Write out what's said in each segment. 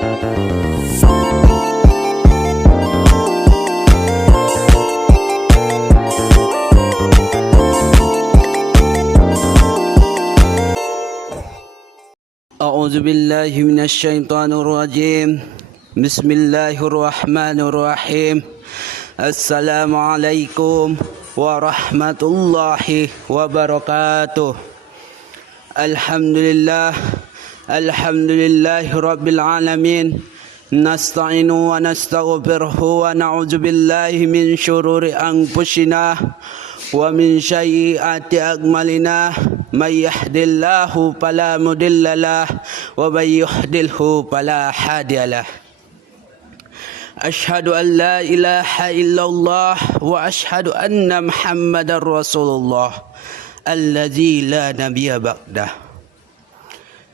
أعوذ بالله من الشيطان الرجيم. بسم الله الرحمن الرحيم. السلام عليكم ورحمة الله وبركاته. الحمد لله رب العالمين. نستعين ونستغفره ونعوذ بالله من شرور أنفسنا ومن سيئات أعمالنا. من يهد الله فلا مضل له ومن يضلل فلا هادي له. أشهد أن لا إله إلا الله وأشهد أن محمدا رسول الله الذي لا نبي بعده.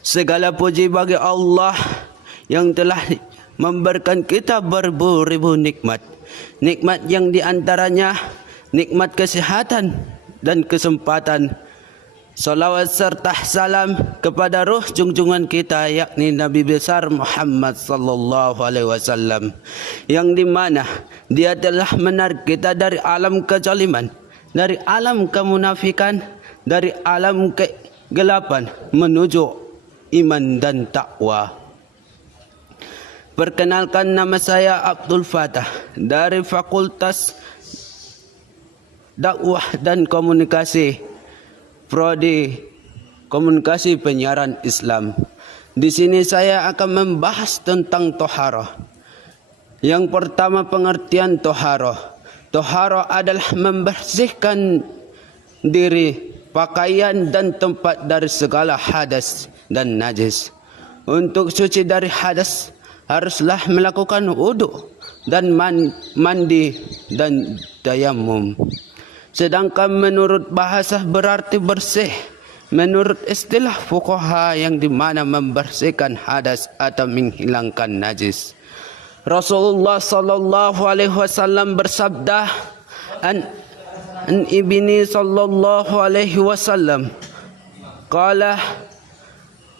Segala puji bagi Allah yang telah memberikan kita beribu-ribu nikmat. Nikmat yang diantaranya nikmat kesehatan dan kesempatan. Salawat serta salam kepada ruh junjungan kita, yakni Nabi besar Muhammad sallallahu alaihi wasallam, yang dimana dia telah menarik kita dari alam kezaliman, dari alam kemunafikan, dari alam kegelapan menuju iman dan takwa. Perkenalkan, nama saya Abdul Fatah dari Fakultas Dakwah dan Komunikasi, Prodi Komunikasi Penyiaran Islam. Di sini saya akan membahas tentang toharoh. Yang pertama, pengertian toharoh. Toharoh adalah membersihkan diri, pakaian dan tempat dari segala hadas dan najis. Untuk suci dari hadas haruslah melakukan wudu dan mandi dan tayamum. Sedangkan menurut bahasa berarti bersih. Menurut istilah fuqaha, yang dimana membersihkan hadas atau menghilangkan najis. Rasulullah sallallahu alaihi wasallam bersabda, an ibni sallallahu alaihi wasallam qala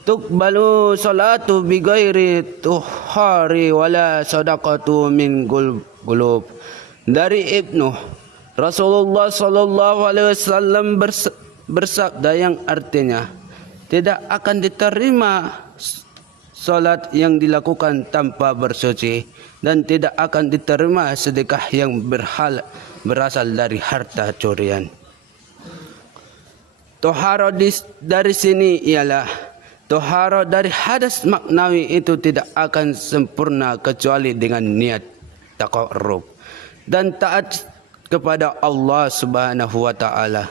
tuqbalu salatu bighairi tuhari wala sadaqatu min qulub. Dari Ibnu, Rasulullah sallallahu alaihi wasallam bersabda yang artinya tidak akan diterima salat yang dilakukan tanpa bersuci, dan tidak akan diterima sedekah yang berasal dari harta curian. Toharo dari sini ialah toharo dari hadas maknawi, itu tidak akan sempurna kecuali dengan niat taqarrub dan taat kepada Allah Subhanahu wa taala.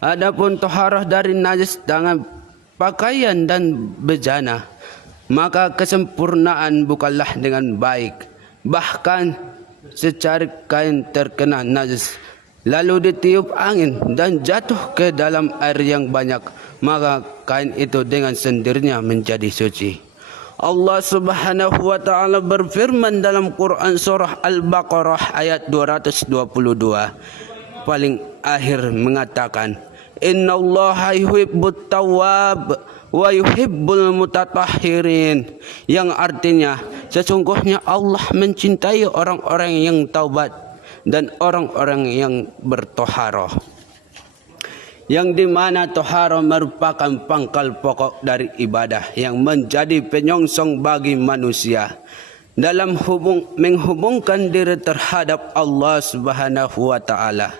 Adapun toharah dari najis dengan pakaian dan bejana, maka kesempurnaan bukanlah dengan baik. Bahkan secara kain terkena najis lalu ditiup angin dan jatuh ke dalam air yang banyak, maka kain itu dengan sendirinya menjadi suci. Allah Subhanahu wa taala berfirman dalam Quran surah Al-Baqarah ayat 222 paling akhir mengatakan, innallaha yuhibbut tawwab wa yuhibbul mutatahhirin, yang artinya sesungguhnya Allah mencintai orang-orang yang taubat dan orang-orang yang bertoharoh. Yang dimana toharoh merupakan pangkal pokok dari ibadah yang menjadi penyongsong bagi manusia dalam menghubungkan diri terhadap Allah Subhanahu wa taala.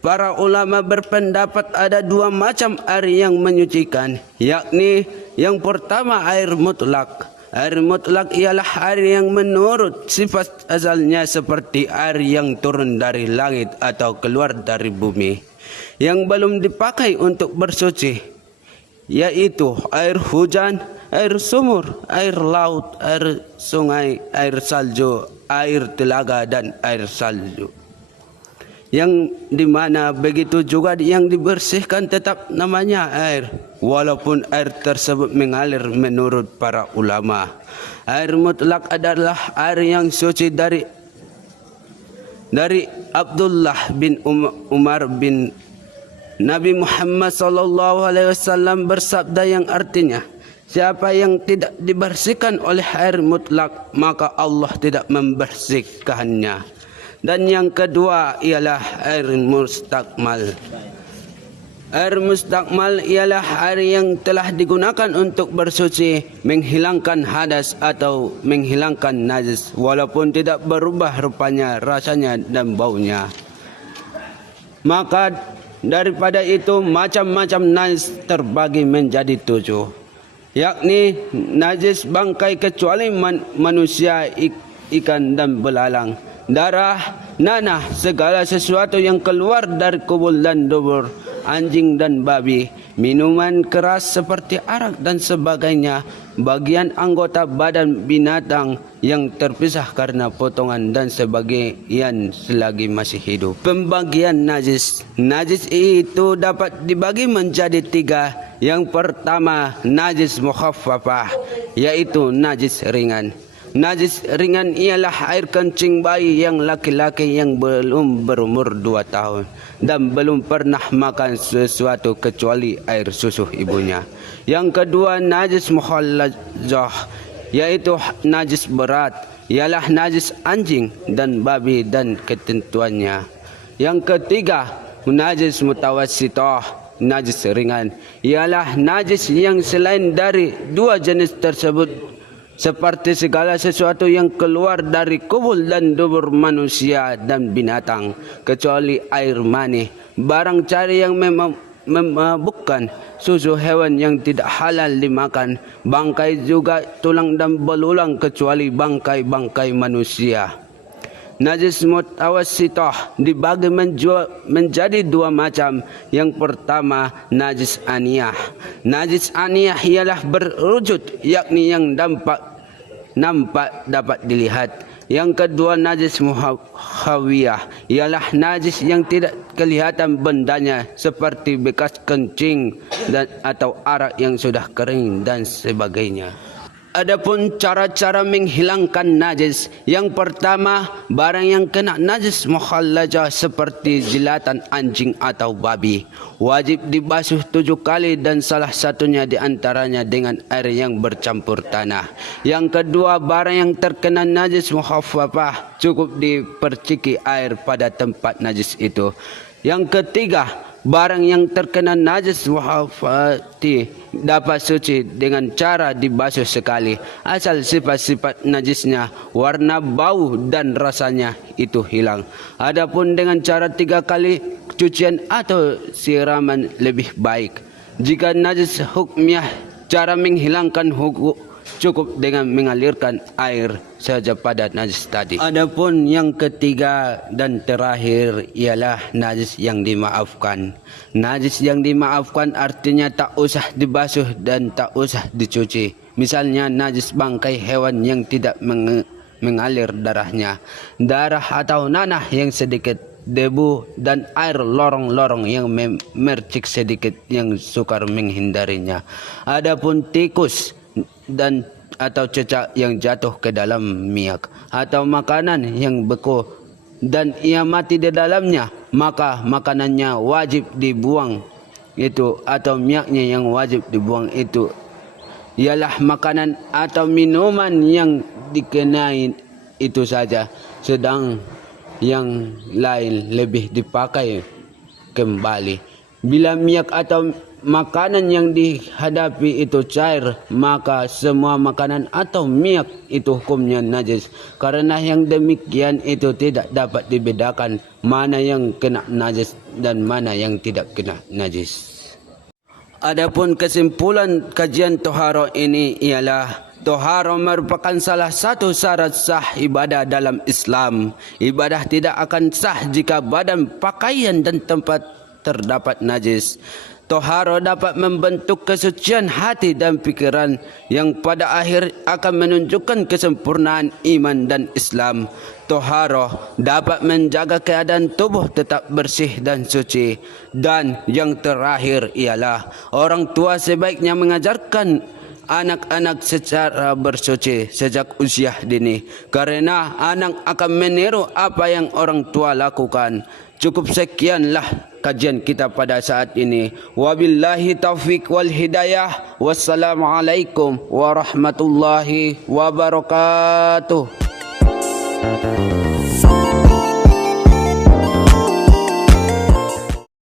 Para ulama berpendapat ada dua macam air yang menyucikan, yakni yang pertama air mutlak. Air mutlak ialah air yang menurut sifat asalnya seperti air yang turun dari langit atau keluar dari bumi, yang belum dipakai untuk bersuci, yaitu air hujan, air sumur, air laut, air sungai, air salju, air telaga dan air salju. Yang dimana begitu juga yang dibersihkan tetap namanya air, walaupun air tersebut mengalir menurut para ulama. Air mutlak adalah air yang suci dari Abdullah bin Umar bin Nabi Muhammad sallallahu alaihi wasallam bersabda yang artinya, Siapa yang tidak dibersihkan oleh air mutlak, maka Allah tidak membersihkannya. Dan yang kedua ialah air mustakmal. Air mustakmal ialah air yang telah digunakan untuk bersuci, menghilangkan hadas atau menghilangkan najis, walaupun tidak berubah rupanya, rasanya dan baunya. Maka daripada itu macam-macam najis terbagi menjadi 7, yakni najis bangkai kecuali manusia, ikan dan belalang, darah, nanah, segala sesuatu yang keluar dari kubul dan dubur, anjing dan babi, minuman keras seperti arak dan sebagainya, bagian anggota badan binatang yang terpisah karena potongan dan sebagian selagi masih hidup. Pembagian najis. Najis itu dapat dibagi menjadi 3. Yang pertama, najis mukhaffafah, yaitu najis ringan. Najis ringan ialah air kencing bayi yang laki-laki yang belum berumur 2 tahun dan belum pernah makan sesuatu kecuali air susu ibunya. Yang kedua, najis mukhallajah, yaitu najis berat, ialah najis anjing dan babi dan ketentuannya. Yang ketiga, najis mutawassithah, najis ringan, ialah najis yang selain dari 2 jenis tersebut, seperti segala sesuatu yang keluar dari kubul dan dubur manusia dan binatang, kecuali air mani, barang cari yang memabukkan, susu hewan yang tidak halal dimakan, bangkai juga tulang dan belulang kecuali bangkai-bangkai manusia. Najis mutawassithah dibagi menjadi 2 macam. Yang pertama, najis aniyah. Najis aniyah ialah berwujud, yakni yang nampak dapat dilihat. Yang kedua, najis muhawiyah, ialah najis yang tidak kelihatan bendanya, seperti bekas kencing dan atau arak yang sudah kering dan sebagainya. Adapun cara-cara menghilangkan najis. Yang pertama, barang yang kena najis mukhallajah seperti jilatan anjing atau babi, wajib dibasuh 7 kali dan salah satunya di antaranya dengan air yang bercampur tanah. Yang kedua, barang yang terkena najis mukhaffafah cukup diperciki air pada tempat najis itu. Yang ketiga, barang yang terkena najis mukhafati dapat suci dengan cara dibasuh sekali, asal sifat-sifat najisnya, warna, bau dan rasanya itu hilang. Adapun dengan cara 3 kali cucian atau siraman lebih baik. Jika najis hukmiyah, cara menghilangkan cukup dengan mengalirkan air saja pada najis tadi. Adapun yang ketiga dan terakhir ialah najis yang dimaafkan. Najis yang dimaafkan artinya tak usah dibasuh dan tak usah dicuci. Misalnya najis bangkai hewan yang tidak mengalir darahnya, darah atau nanah yang sedikit, debu dan air lorong-lorong yang mercik sedikit yang sukar menghindarinya. Adapun tikus dan atau cecak yang jatuh ke dalam minyak atau makanan yang beku dan ia mati di dalamnya, maka makanannya wajib dibuang itu, atau minyaknya yang wajib dibuang itu ialah makanan atau minuman yang dikenai itu saja, sedang yang lain lebih dipakai kembali. Bila minyak atau makanan yang dihadapi itu cair, maka semua makanan atau minyak itu hukumnya najis. Karena yang demikian itu tidak dapat dibedakan mana yang kena najis dan mana yang tidak kena najis. Adapun kesimpulan kajian toharo ini ialah toharo merupakan salah satu syarat sah ibadah dalam Islam. Ibadah tidak akan sah jika badan, pakaian dan tempat terdapat najis. Toharo dapat membentuk kesucian hati dan pikiran yang pada akhir akan menunjukkan kesempurnaan iman dan Islam. Toharo dapat menjaga keadaan tubuh tetap bersih dan suci. Dan yang terakhir ialah orang tua sebaiknya mengajarkan anak-anak secara bersuci sejak usia dini, karena anak akan meniru apa yang orang tua lakukan. Cukup sekianlah kajian kita pada saat ini. Wabillahi taufik wal hidayah. Wassalamualaikum warahmatullahi wabarakatuh.